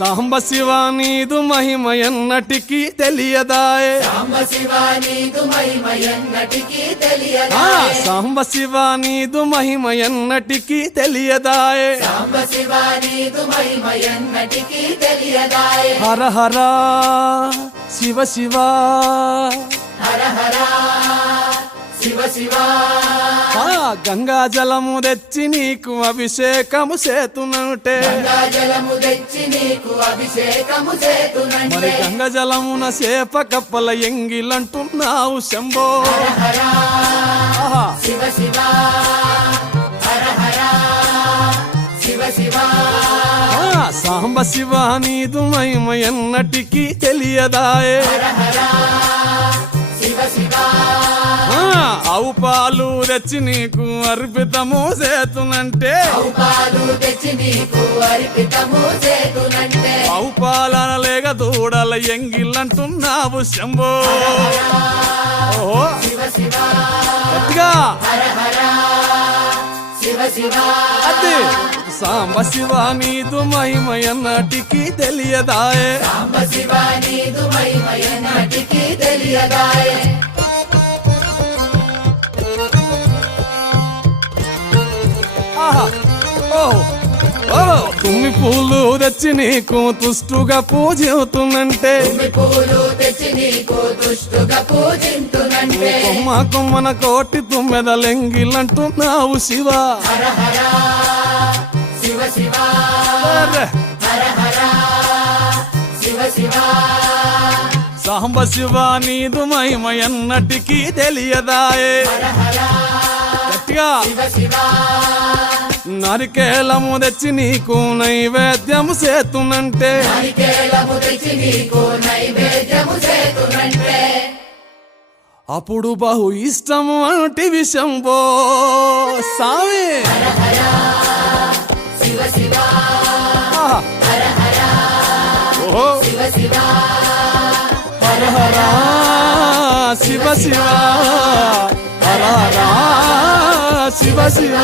సాంబ శివ నీదు మహిమ ఎన్నటికీ తెలియదాయే సాంబ శివ నీదు మహిమ ఎన్నటికీ తెలియదాయే సాంబ శివ నీదు మహిమ ఎన్నటికీ తెలియదాయే సాంబ శివ నీదు మహిమ ఎన్నటికీ తెలియదాయే హర హర శివ శివ హర హర శివ శివ గంగా జలము తెచ్చి నీకు అభిషేకము చేతునంటే గంగా జలము తెచ్చి నీకు అభిషేకము చేతునంటే మరి గంగా జలమున చేప కప్పల ఎంగిలంటున్నావు శంభో హర హర ఆహా. శివ శివ హర హర శివ శివ సాంబ శివ నీదు మహిమ ఎన్నటికీ తెలియదాయే హర హర శివ శివ ఆవు పాలు తెచ్చి నీకు అర్పితము చేతునంటే ఆవు పాలు తెచ్చి నీకు అర్పితము చేతునంటే ఆవు పాలన లేక దూడల ఎంగిలంటున్నావు శంభో ఓహో శివ శివ గట్టిగా హర హర శివ శివ అదే సాంబ శివ నీదు మహిమ ఎన్నటికీ తెలియదాయే సాంబ శివ నీదు మహిమ ఎన్నటికీ తెలియదాయే ఆహా ఓహో ఓహో తుమ్మి పూలు తెచ్చి నీకు తుష్టుగా పూజవుతున్నంటే తుమ్మి పూలు తెచ్చి నీకు దుష్టుగా పూజింతునంటే కొమ్మ కొమ్మన కోటి తుమ్మెదలెంగిలంటున్నావు శివ హర హర శివ శివ అరే. హర హర శివ శివ సాంబ శివ నీదు మహిమ ఎన్నటికీ తెలియదాయే హర హర గట్టిగా శివ శివ నరికేలము తెచ్చి నీకు నైవేద్యము చేతునంటే నారికేళము తెచ్చి నీకు నైవేద్యము చేతునంటే అప్పుడు బహు ఇష్టము అంటే విషంబో సామి హర హర శివ శివ ఆహా. హర హర ఓహో శివ శివ హర హర శివ శివ హర హర శివ శివ